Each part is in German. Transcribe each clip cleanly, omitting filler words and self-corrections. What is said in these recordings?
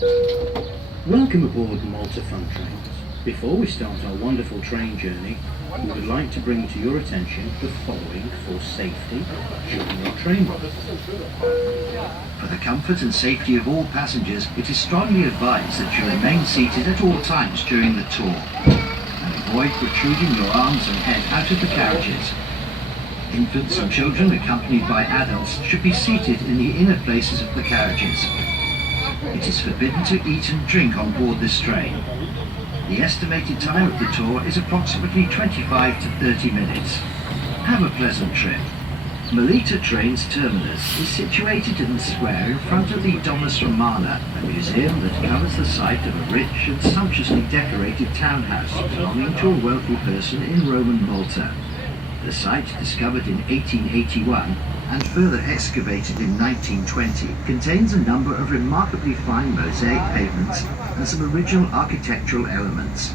Welcome aboard Malta Fun Trains. Before we start our wonderful train journey, we would like to bring to your attention the following for safety during our train ride. For the comfort and safety of all passengers, it is strongly advised that you remain seated at all times during the tour and avoid protruding your arms and head out of the carriages. Infants and children accompanied by adults should be seated in the inner places of the carriages. It is forbidden to eat and drink on board this train. The estimated time of the tour is approximately 25 to 30 minutes. Have a pleasant trip. Malta Trains Terminus is situated in the square in front of the Domus Romana, a museum that covers the site of a rich and sumptuously decorated townhouse belonging to a wealthy person in Roman Malta. The site, discovered in 1881 and further excavated in 1920, contains a number of remarkably fine mosaic pavements and some original architectural elements.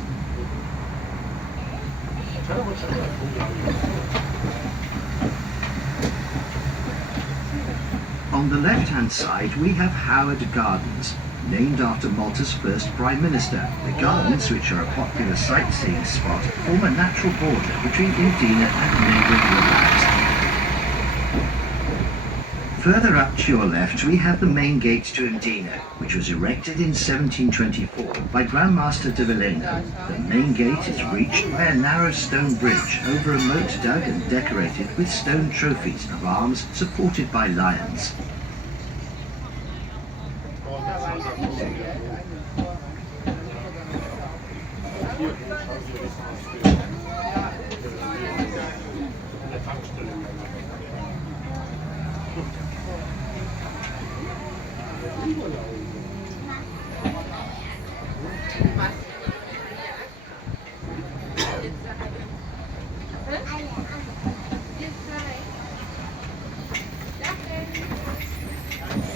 On the left-hand side we have Howard Gardens, named after Malta's first Prime Minister. The gardens, which are a popular sightseeing spot, form a natural border between Mdina and neighbouring Rabat. Further up to your left we have the main gate to Mdina, which was erected in 1724 by Grand Master de Villena. The main gate is reached by a narrow stone bridge over a moat dug and decorated with stone trophies of arms supported by lions.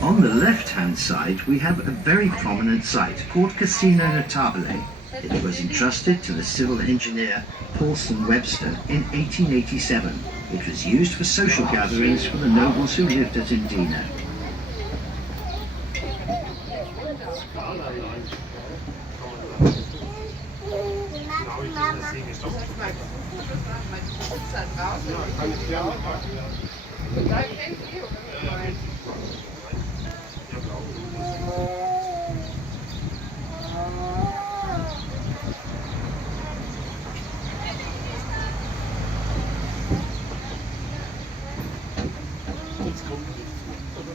On the left-hand side we have a very prominent site called Casino Notabile. It was entrusted to the civil engineer Paulson Webster in 1887. It was used for social gatherings for the nobles who lived at Mdina.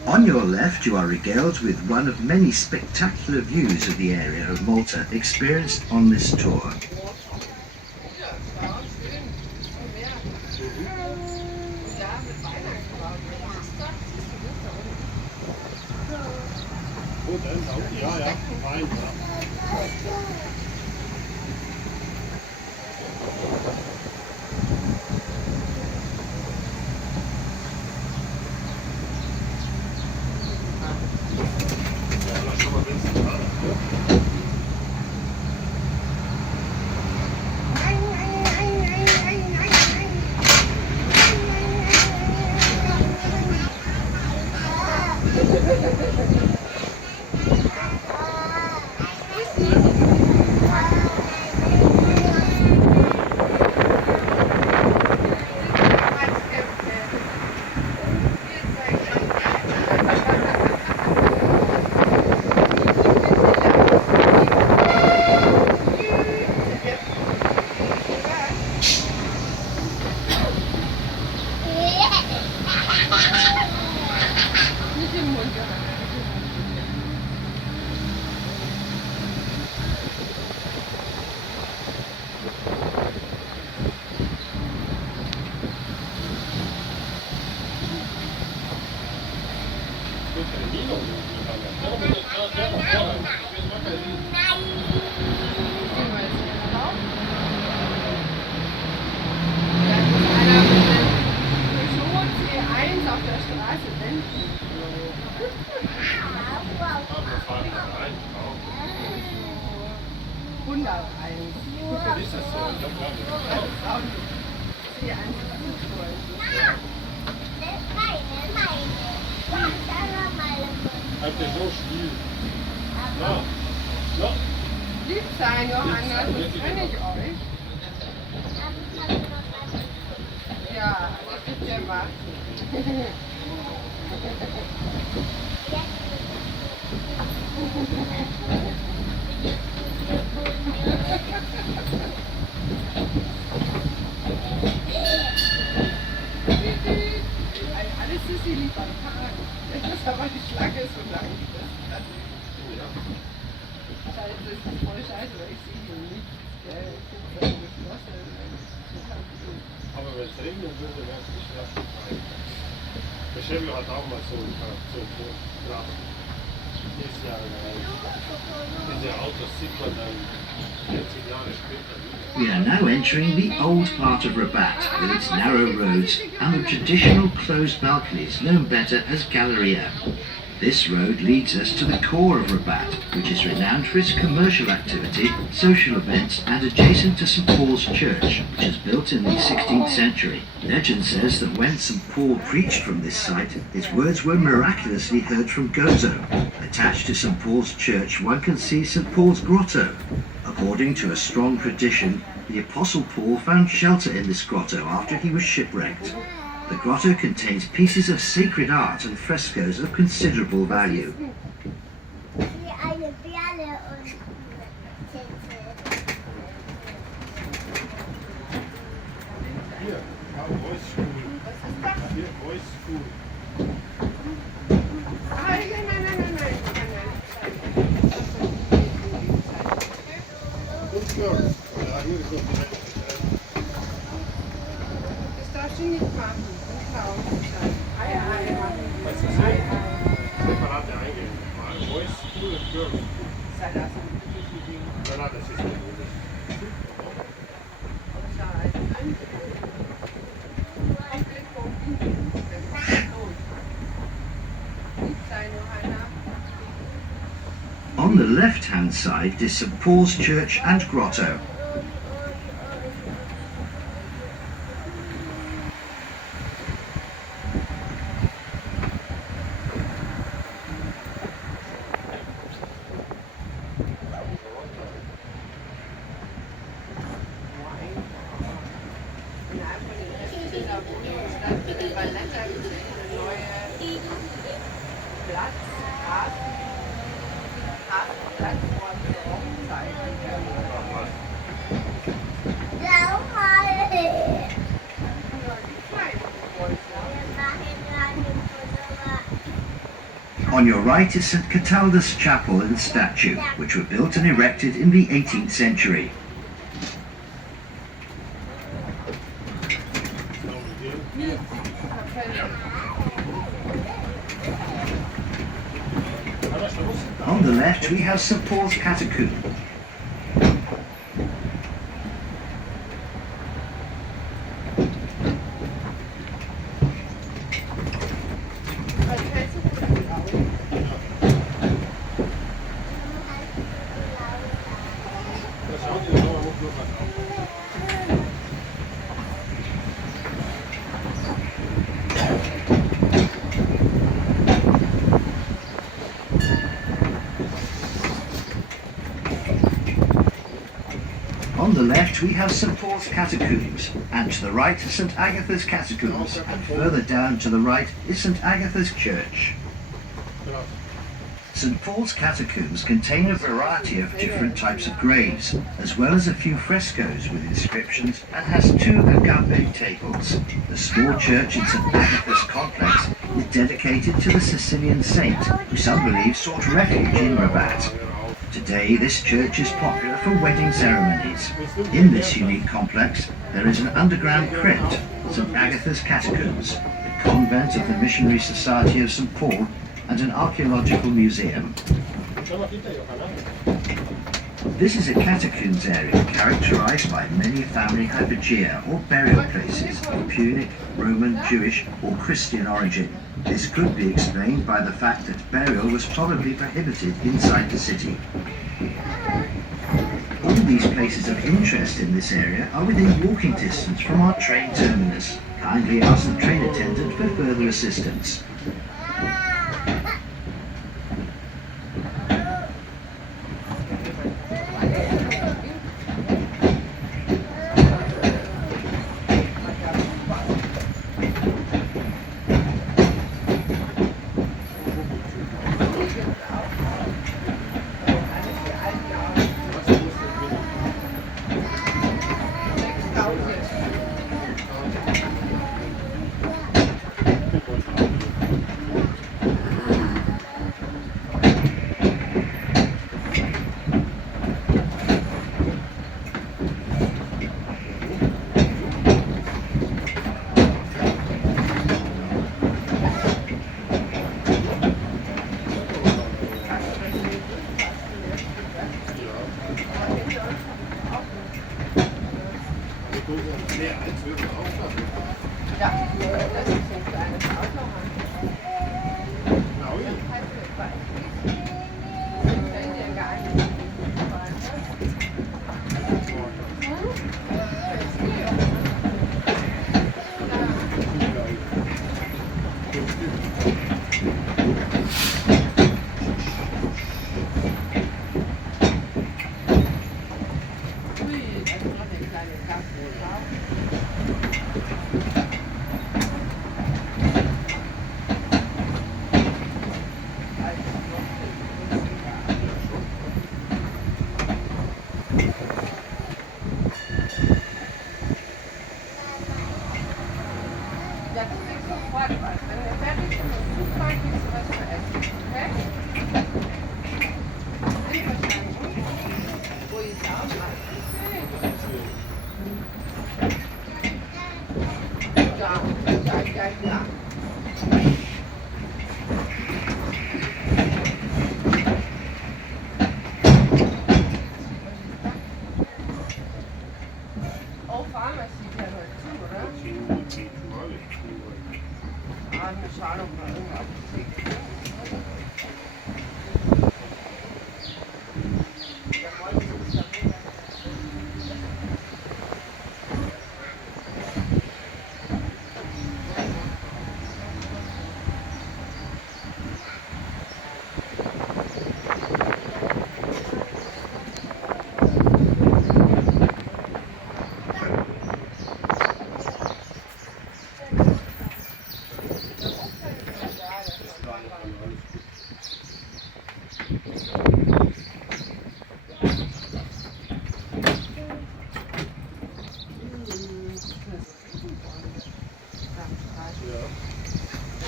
On your left you are regaled with one of many spectacular views of the area of Malta experienced on this tour. Lieb sein, Johanna, das kenne ich euch. Ja, das ist ja was. Alles ist sie lieb am Tag. Das ist aber die Schlange so lang. Scheiße, das ist voll scheiße, weil ich sehe hier nichts. Ich bin so geschlossen. Aber wenn es regnen würde, wäre es nicht frei. Der Chevy hat auch mal so Gras. Dieses Jahr diese Autos sieht man dann 40 Jahre später wieder. We are now entering the old part of Rabat with its narrow roads and the traditional closed balconies known better as Galleria. This road leads us to the core of Rabat, which is renowned for its commercial activity, social events and adjacent to St Paul's Church, which was built in the 16th century. Legend says that when St Paul preached from this site, his words were miraculously heard from Gozo. Attached to St Paul's Church one can see St Paul's Grotto. According to a strong tradition, the Apostle Paul found shelter in this grotto after he was shipwrecked. The grotto contains pieces of sacred art and frescoes of considerable value. Hier, Boys School. Hier, Boys School. Und Girls. Ja, hier ist so direkt. Das darfst du nicht machen. Was ist das? Separate eingehen. Boys School und Girls School. Nein, das ist nicht gut. On the left-hand side is St Paul's Church and Grotto. On your right is St Catalda's Chapel and statue, which were built and erected in the 18th century. On the left we have St Paul's Catacomb. On the left we have St Paul's Catacombs, and to the right St Agatha's Catacombs, and further down to the right is St Agatha's Church. St Paul's Catacombs contain a variety of different types of graves, as well as a few frescoes with inscriptions, and has 2 agape tables. The small church in St Agatha's complex is dedicated to the Sicilian saint, who some believe sought refuge in Rabat. Today this church is popular for wedding ceremonies. In this unique complex there is an underground crypt, St Agatha's Catacombs, the convent of the Missionary Society of St Paul, and an archaeological museum. This is a catacombs area characterized by many family hypogea or burial places of Punic, Roman, Jewish or Christian origin. This could be explained by the fact that burial was probably prohibited inside the city. All these places of interest in this area are within walking distance from our train terminus. Kindly ask the train attendant for further assistance.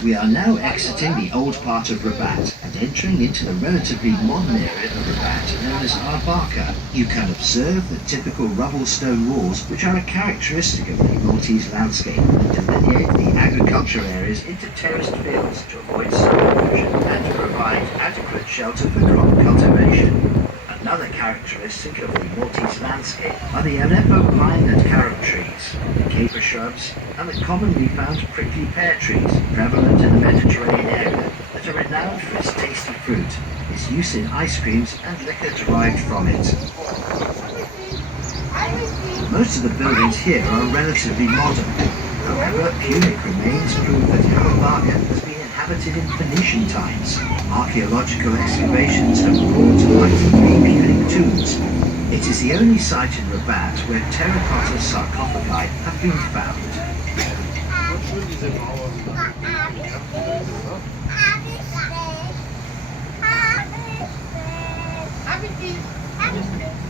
We are now exiting the old part of Rabat and entering into the relatively modern area of Rabat known as Arbaka. You can observe the typical rubble stone walls which are a characteristic of the Maltese landscape and delineate the agricultural areas into terraced fields to avoid submersion and to provide adequate shelter for crop cultivation. Another characteristic of the Maltese landscape are the Aleppo pine and carob trees, the caper shrubs, and the commonly found prickly pear trees prevalent in the Mediterranean area that are renowned for its tasty fruit, its use in ice creams and liquor derived from it. Most of the buildings here are relatively modern. However, Punic remains prove that Arbaka has been inhabited in Phoenician times. Archaeological excavations have brought to light 3 Punic tombs. It is the only site in Rabat where terracotta sarcophagi have been found.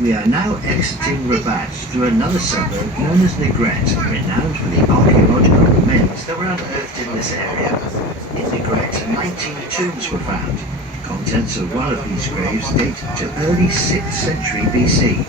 We are now exiting Rabat through another suburb known as Negret, renowned for the archaeological remains that were unearthed in this area. In Negret, 19 tombs were found. Contents of one of these graves date to early 6th century BC.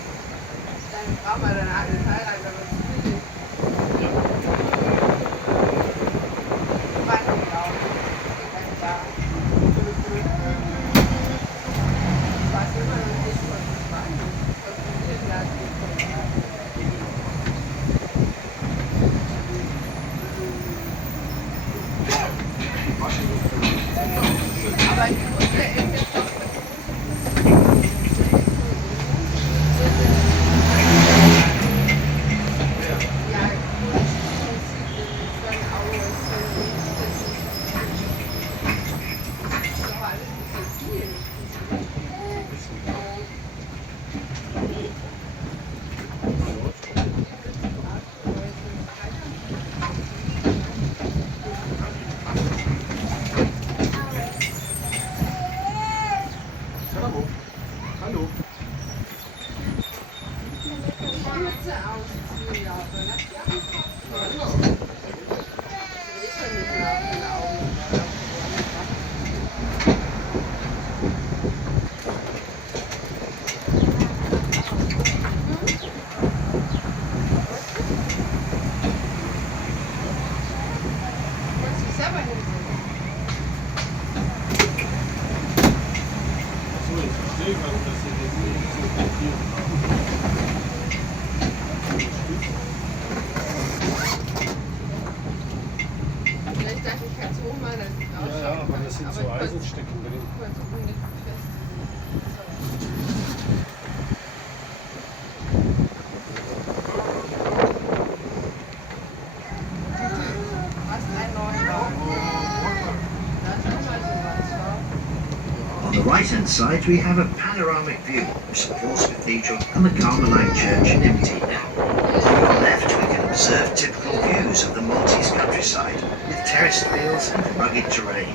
On the right-hand side we have a panoramic view of St Paul's Cathedral and the Carmelite Church in Mdina. On your left we can observe typical views of the Maltese countryside with terraced fields and rugged terrain.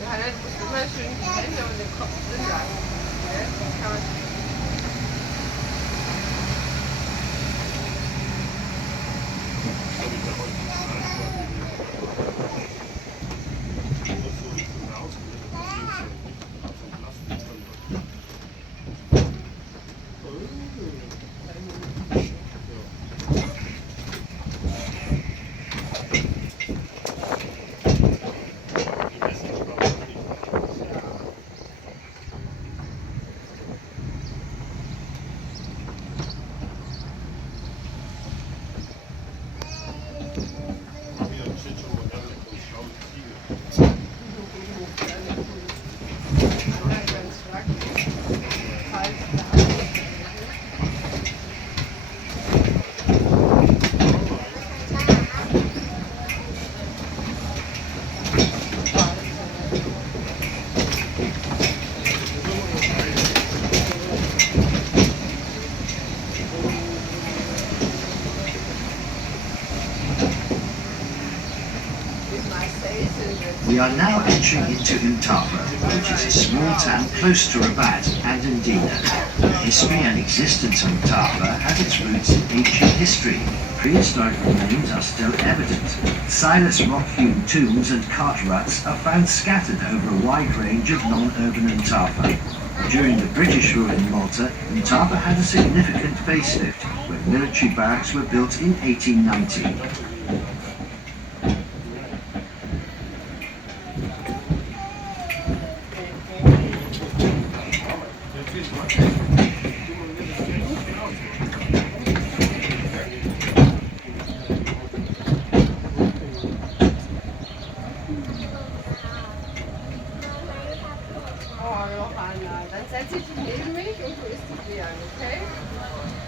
Johanna, du musst immer schön die Hände und den Kopf drin lassen. Ja? Dann kann man We are now entering into Mtafa, which is a small town close to Rabat and Mdina. The history and existence of Mtafa has its roots in ancient history. Prehistoric remains are still evident. Silas rock-hewn tombs and cart ruts are found scattered over a wide range of non-urban Mtafa. During the British rule in Malta, Mtafa had a significant facelift, where military barracks were built in 1890. Oh, Johanna, dann setze ich dich neben mich und du isst die Beeren, okay?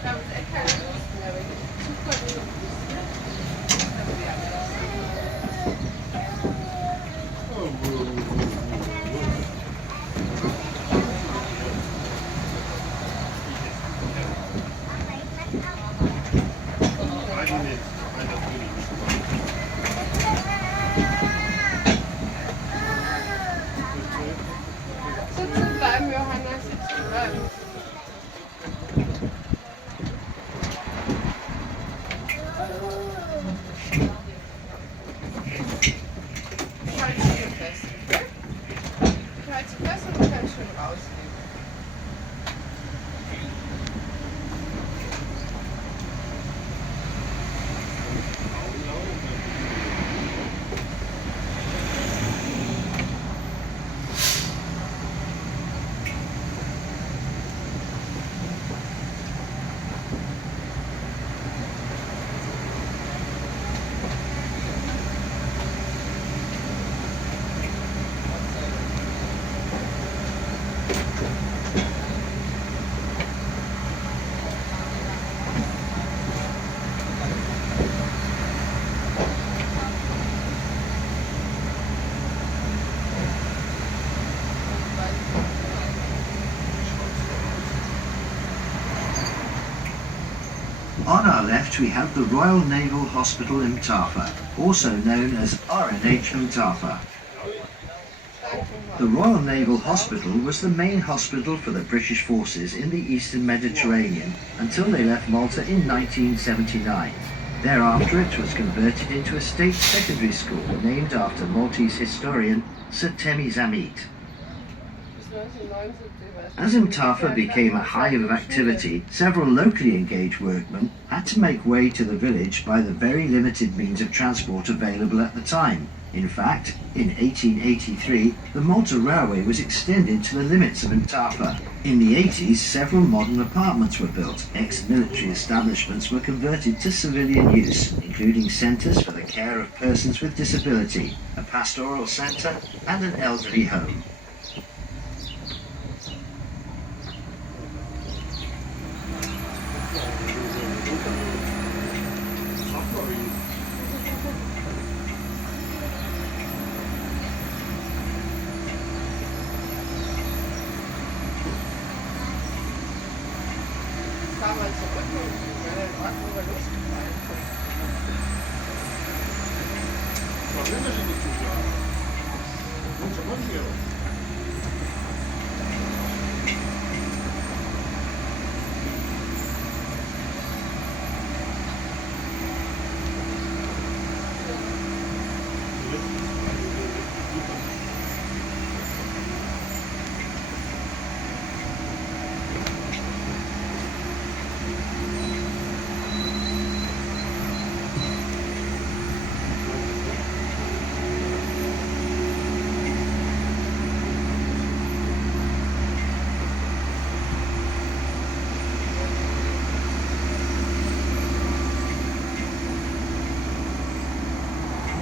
Ich habe jetzt echt keine Lust mehr, wenn ich Zucker nehme und sitzen bleiben, Johanna, sitzen bleiben. Ich halte sie hier fest, okay? Ich halte sie fest und du kannst schön rausnehmen. On our left we have the Royal Naval Hospital in Mtafa, also known as RNH Mtafa. The Royal Naval Hospital was the main hospital for the British forces in the Eastern Mediterranean until they left Malta in 1979. Thereafter it was converted into a state secondary school named after Maltese historian Sir Temi Zamit. As Mtafa became a hive of activity, several locally engaged workmen had to make way to the village by the very limited means of transport available at the time. In fact, in 1883, the Malta Railway was extended to the limits of Mtafa. In the 80s, several modern apartments were built. Ex-military establishments were converted to civilian use, including centres for the care of persons with disability, a pastoral centre, and an elderly home. mal zurück und wäre in Ordnung, wo wir losgefahren sind. Pamiętasz, jak to czuła? No co chodzi?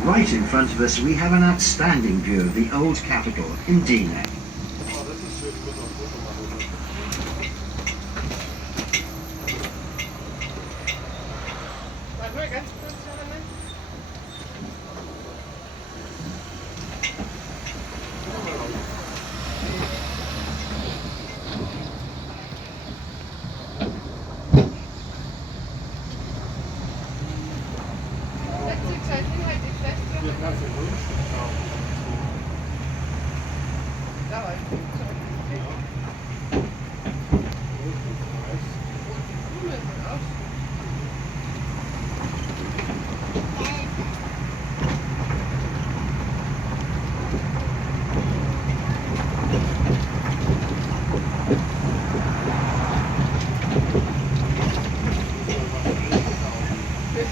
Right in front of us, we have an outstanding view of the old capital, Mdina. Oh, das ist schön, ich muss noch ein Foto machen. Warte mal ganz kurz, Johanna. Letzte Zeit halt die Feste. Hier kannst du durch. Da war ich gut. Blumen sind auch schön.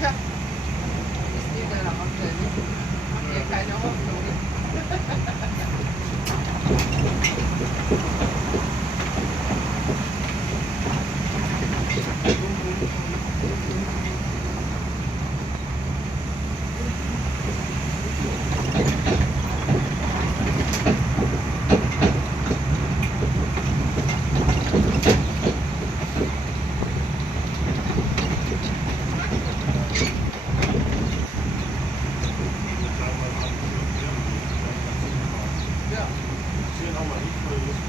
Ja. Ist die da noch aufstellen? Macht ihr keine Hoffnung? Ja. Schön auch mal nicht voll Lust.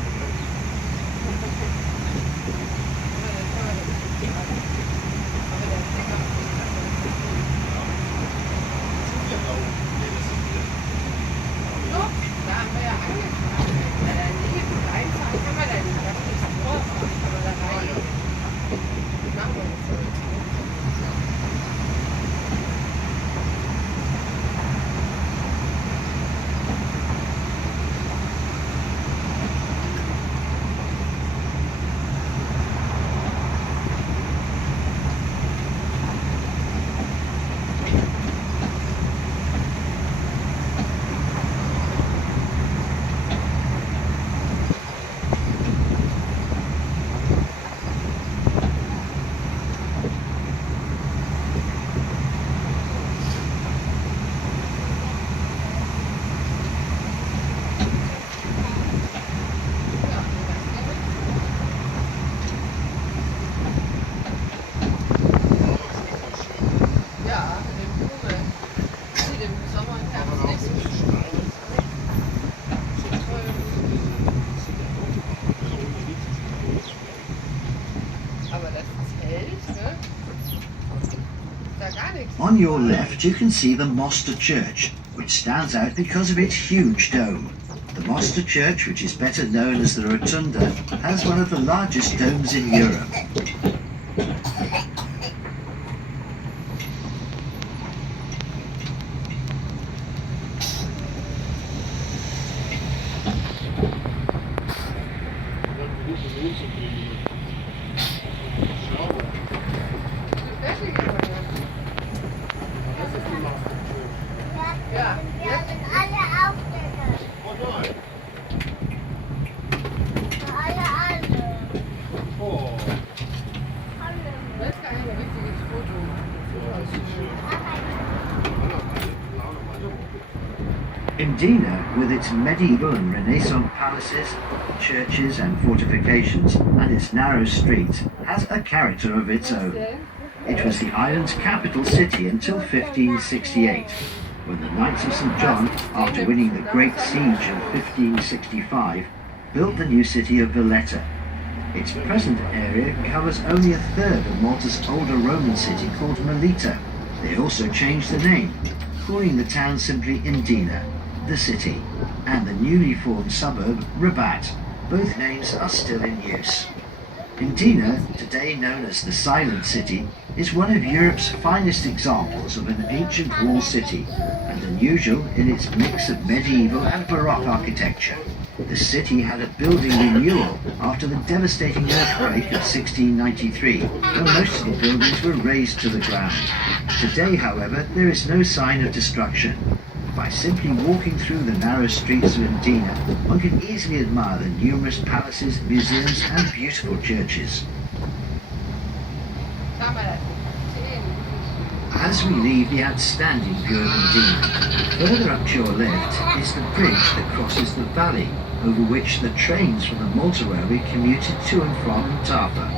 Doch, da haben wir ja angefangen. Ja, daneben reinfahren kann man da nicht. Da ist das Vorfahrt, kann man da rein. Machen wir das so. Ja, mit den Blumen. Sieht im Sommer und Herbst nicht so schön aus. So toll. Aber das Zelt, ne? Ist da gar nichts. On your left, you can see the Moster Church, which stands out because of its huge dome. The Moster Church, which is better known as the Rotunda, has one of the largest domes in Europe. Ja, jetzt. Das ist kein richtiges Foto. Mdina, with its medieval and Renaissance palaces, churches and fortifications, and its narrow streets, has a character of its own. It was the island's capital city until 1568, when the Knights of St. John, after winning the Great Siege of 1565, built the new city of Valletta. Its present area covers only a third of Malta's older Roman city called Melita. They also changed the name, calling the town simply Mdina, the city, and the newly formed suburb Rabat. Both names are still in use. Mdina, today known as the Silent City, is one of Europe's finest examples of an ancient walled city, and unusual in its mix of medieval and Baroque architecture. The city had a building renewal after the devastating earthquake of 1693, when most of the buildings were razed to the ground. Today, however, there is no sign of destruction. By simply walking through the narrow streets of Mdina, one can easily admire the numerous palaces, museums and beautiful churches. As we leave the outstanding view of Mdina, further up to your left is the bridge that crosses the valley, over which the trains from the Malta Railway commuted to and from Tafa.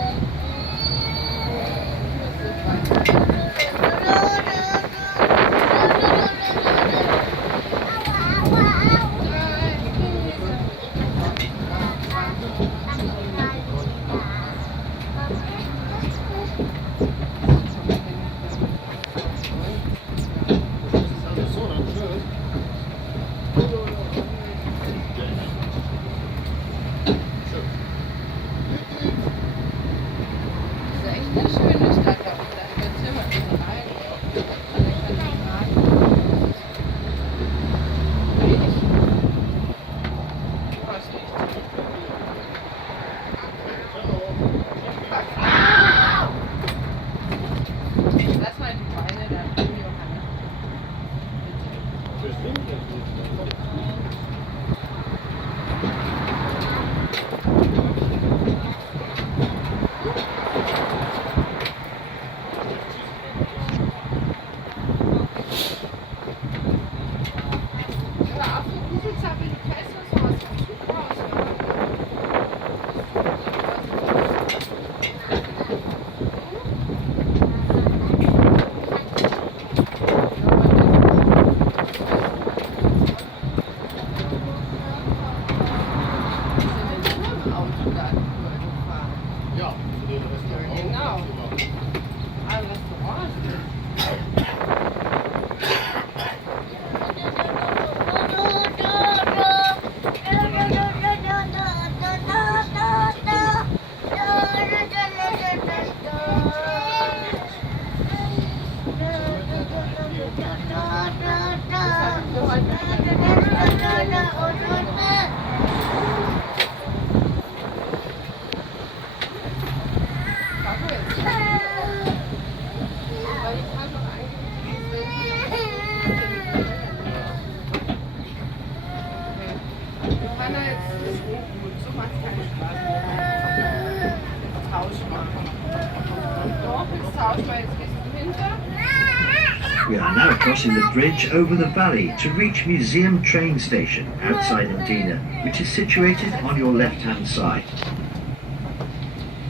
We are now crossing the bridge over the valley to reach Museum train station outside Mdina, which is situated on your left-hand side.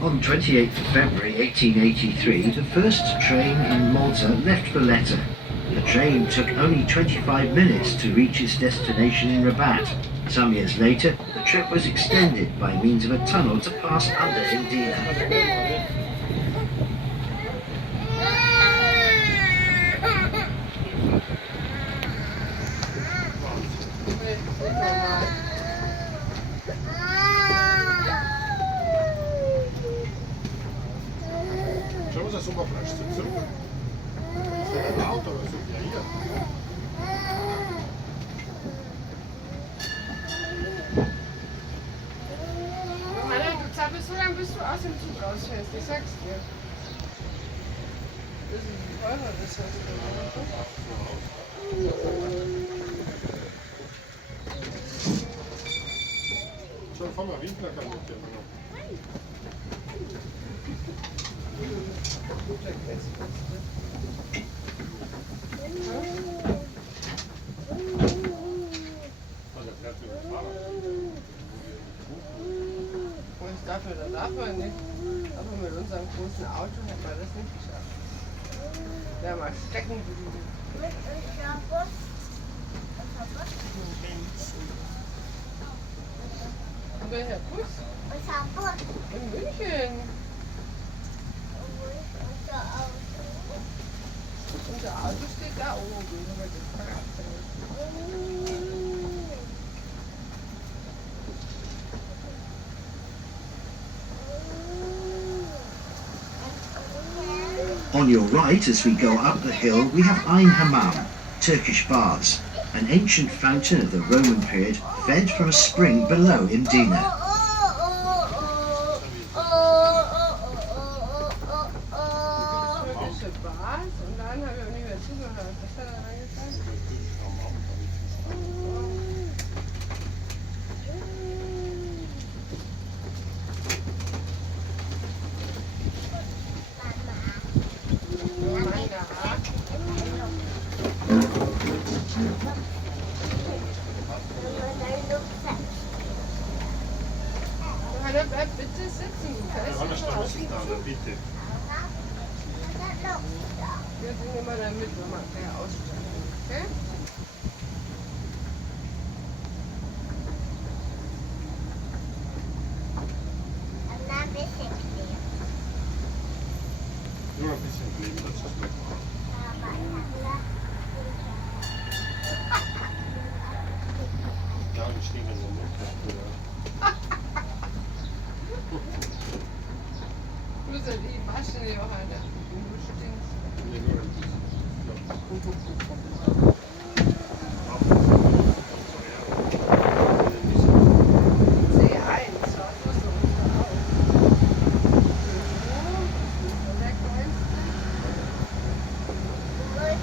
On 28th of February 1883, the first train in Malta left Valletta. The train took only 25 minutes to reach its destination in Rabat. Some years later, the trip was extended by means of a tunnel to pass under Mdina. Čemu se suba prašce crkve? Sve na auto, da su pjanja. Hanna, du zappelst so lange, bis du aus dem Zug rausfährst. Ich sag's dir. Das ist ein teurer, das heißt. Schon fahren wir Winkler kaputt hier. Und dafür, da darf man nicht. Aber mit unserem großen Auto hat man das nicht geschafft. Da mal stecken geblieben. Mit unserer Bus. welcher Bus? In München. Unser Auto steht da oben. Aber das fragt er. On your right, as we go up the hill, we have Ain Hammam, Turkish baths, an ancient fountain of the Roman period fed from a spring below Mdina. Türkische Bars und dann habe ich auch nicht mehr zugehört. Was hat er da gesagt? Johanna, bleib bitte sitzen. Johanna, stell dich da, bitte. Wir sind immer damit, wenn man gleich aussteigen. Okay? Nur ein bisschen kleben, das ist gut. Ja, die stehen in der Mitte. Du musst ja die waschen, Johanna. Du stinkst. Nee, nur ein bisschen. C1, was ist so unser Auto? Der kleinste.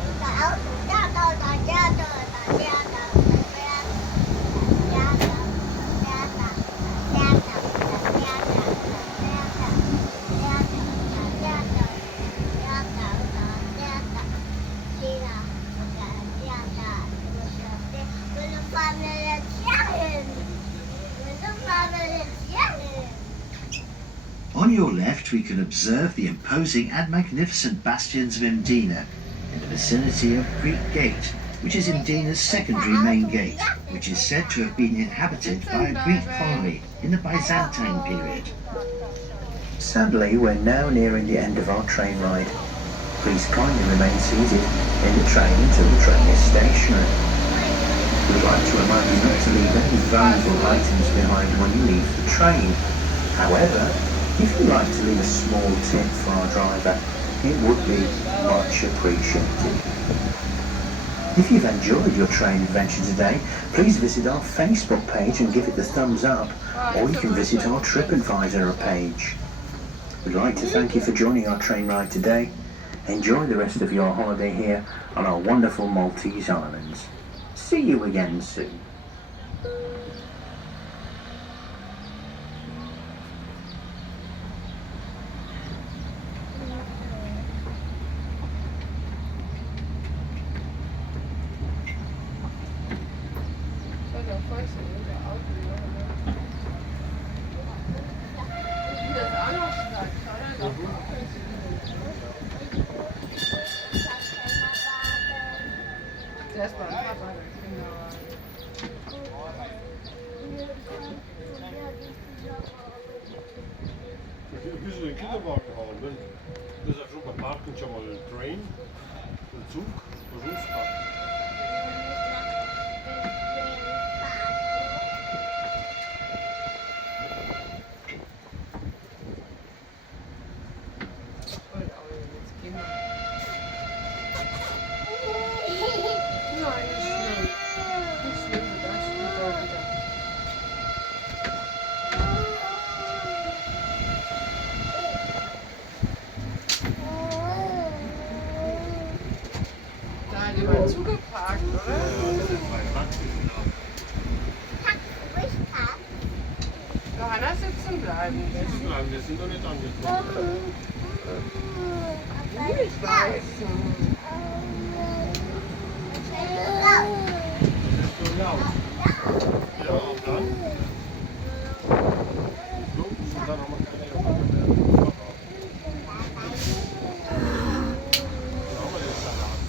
On your left, we can observe the imposing and magnificent bastions of Mdina in the vicinity of Greek Gate, which is Mdina's secondary main gate, which is said to have been inhabited by a Greek colony in the Byzantine period. Sadly, we're now nearing the end of our train ride. Please kindly remain seated in the train until the train is stationary. We'd like to remind you not to leave any valuable items behind when you leave the train. However, if you'd like to leave a small tip for our driver, it would be much appreciated. If you've enjoyed your train adventure today, please visit our Facebook page and give it the thumbs up, or you can visit our TripAdvisor page. We'd like to thank you for joining our train ride today. Enjoy the rest of your holiday here on our wonderful Maltese islands. See you again soon. Erstmal ein Papa, genau. Bist du den Kinderwagen haben? Das ist ja schon beim Parken schon mal ein Train, ein Zug, ein Berufspark. Zugeparkt, oder? Johanna, sitzen bleiben. Sitzen bleiben, wir sind doch nicht angekommen. Ich weiß. Das ist so laut. Ja, und dann? So, und dann haben wir keine Johanna mehr. Dann haben wir den Salat.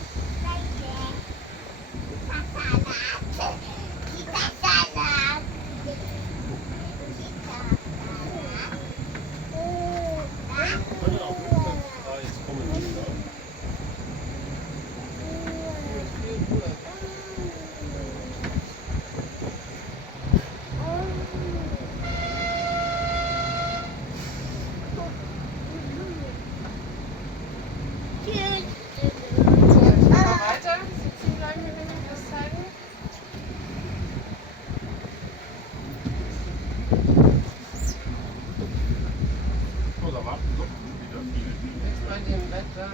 bei dem Wetter.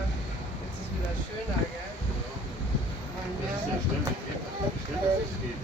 Jetzt ist es wieder schöner, gell? Mal Das mehr. ist ja schnell, wie schnell das geht.